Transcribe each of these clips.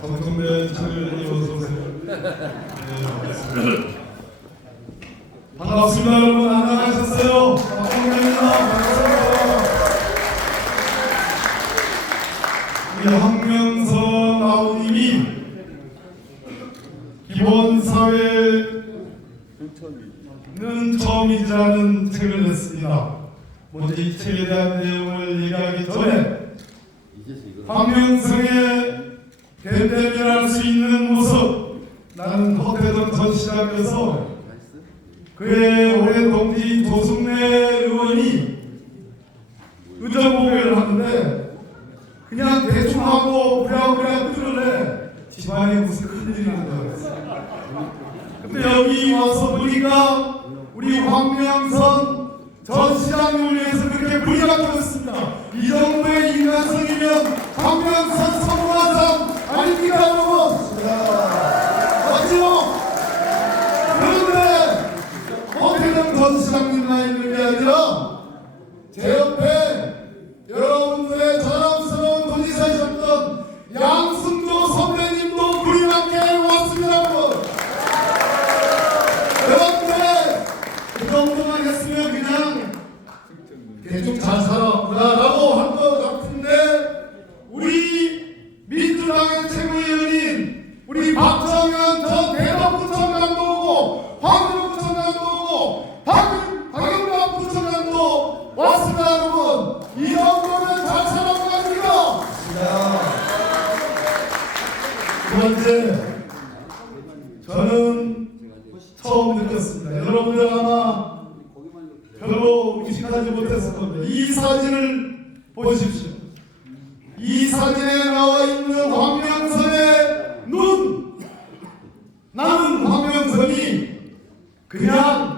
정청래 청일님 어서 오세요. 네, 반갑습니다. 반갑습니다 여러분 안녕하셨어요? 정청래입니다. 반갑습니다. 우리 황명선 아우님이 기본사회는 처음이라는 책을 냈습니다. 먼저 이 책에 대한 내용을 얘기하기 전에 황명성의 대대변할 수 있는 모습 나는 허태동 전 시장에서 그의 오랜 동지 조승래 의원이 의정부를 하는데 그냥 대충 하고 부랴부랴 끌어내 집안에 무슨 큰일이 난다고 그랬어요 근데 여기 와서 보니까 우리 황명선 전 시장님을 위해서 그렇게 불리하고 있습니다. 이 정도의 인간성이면 황명선 아닙니까 여러분? 맞죠? 그런데 전 시장님만 있는 게 아니라 제 옆에 여러분들의 자랑스러운 도지사이셨던 양승조 선배님도 불이 나게 왔습니다 여러분. 여러분들 그 정도만 했으면 그냥 대충 아마 별로 의식하지 못했을 겁니다. 이 사진을 보십시오. 이 사진에 나와 있는 황명선의 눈. 나는 황명선이 그냥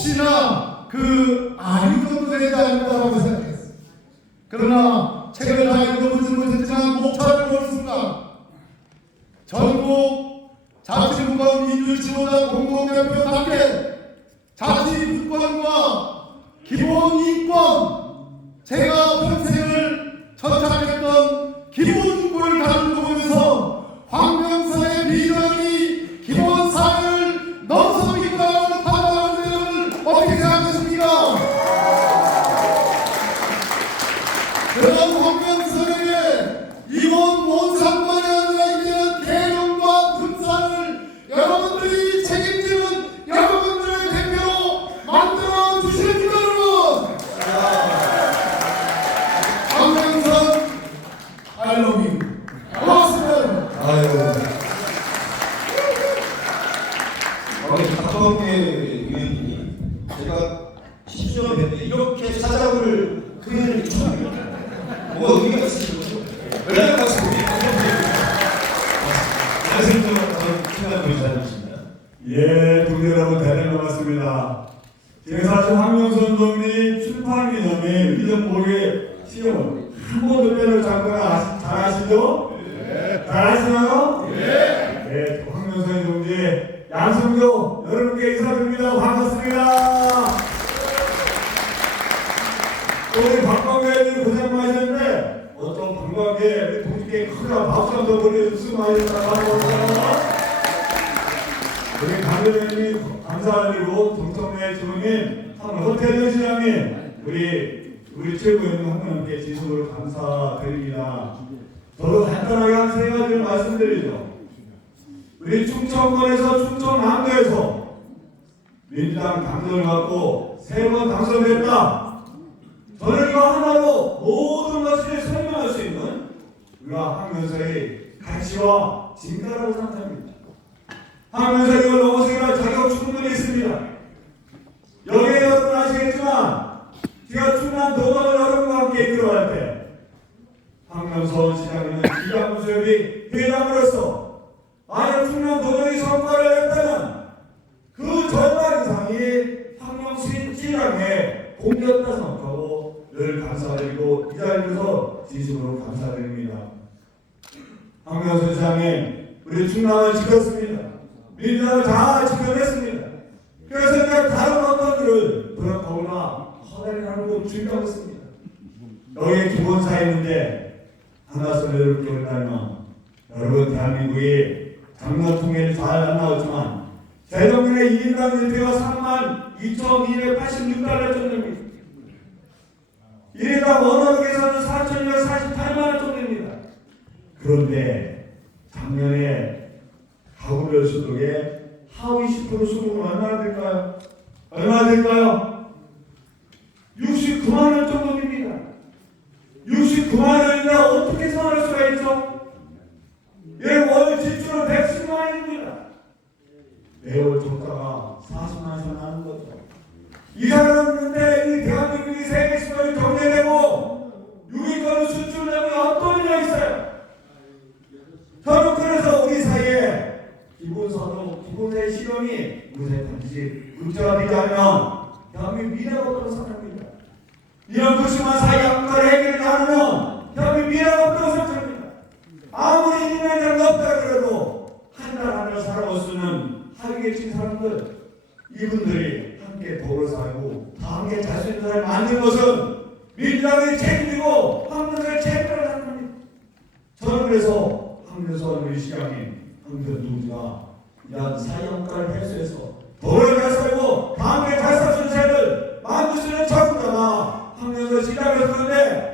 혹시나 그 아니정도 되지 않을까라고 생각했어요. 그러나 책을 다 읽어보지 못했지만 목차를 볼 순간 전국 자치분권 민주지도자 공동대표답게 자치분권과 기본인권 제가 평생을 전착했 의사님입니다. 예, 동료 여러분 대단히 반갑습니다. 제가 사실 황명선 동리 출판 기념회 의정복의 시험 한 번도 빼놓지 않거나 잘 아시죠? 네. 잘 아시나요? 예. 네, 황명선 동지의 양성교 여러분께 인사드립니다. 반갑습니다. 또 우리 박광배님 고생 많으셨는데 어떤 불광계 우리 동지께 크다 박수 한번 보내주시면 많으셨다. 반갑습니다. 우리 강대장님이 감사드리고 동청래 주무님, 허태정 시장님, 우리 우리 최고위원 홍님께 진심으로 감사드립니다. 저도 간단하게 한 세 가지를 말씀드리죠. 우리 충청권에서 충청 남도에서 민주당 당선을 받고 세 번 당선됐다. 저는 이거 하나로 모든 것을 설명할 수 있는 우리가 한면서의 가치와 진가라고 생각합니다. 하면서 이걸 넘어서기가 자격 충분히 있습니다. 여기에 여러분 아시겠지만 제가 충남 도방을 여러분과 함께 이끌어갈 때 황명선 시장님은 기강무소협이 회장으로서 만약 충남 도정이 성과를 냈다면 그 절반 이상이 황명수의 찌랑에 공겼다 생각하고 늘 감사드리고 이 자리에서 진심으로 감사드립니다. 황명수 시장님 우리 충남을 지켰습니다. 민주당을 잘 지켜냈습니다. 그래서 그냥 다른 어떤 일을 부탁하거나 허다리 하는 거 준비하고 있습니다. 여기에 기본사 있는데 하나 소리를 기억나면 여러분 대한민국이 작년 통계는 잘안 나왔지만 재정민의 1인당 일표가 3만 2,286달러 정도입니다. 1인당 원어로 계산은 4,248만 원 정도입니다. 그런데 작년에 가구별 소득의 하위 10% 수급은 얼마나 될까요? 얼마나 될까요? 69만 원 정도입니다. 69만 원인데 어떻게 생활할 수가 있죠? 얘월 지출은 110만 원입니다. 매월 적자가 기본의 실현이 우리 단지 되지 않으면 대한민국 미래가 없다고 생각합니다. 이런 부심한 사이 양가를 해결이 않으면 대한민국 미래가 없다고 생각합니다. 아무리 인간이 없다 그래도 한달 한달 살아올 수 있는 하위계층 사람들 이분들이 함께 도를 살고 다 함께 잘수 있는 사람을 만든 것은 민주당의 책임이고 한국의 책임이라고 생각합니다. 저는 그래서 한국에서 우리 시장님 한국의 동지가 연사역과를 해소해서 더불어 살고 함께 잘 살수 있는 세를 만들 수 있는 자국이다. 하면서 시작했는데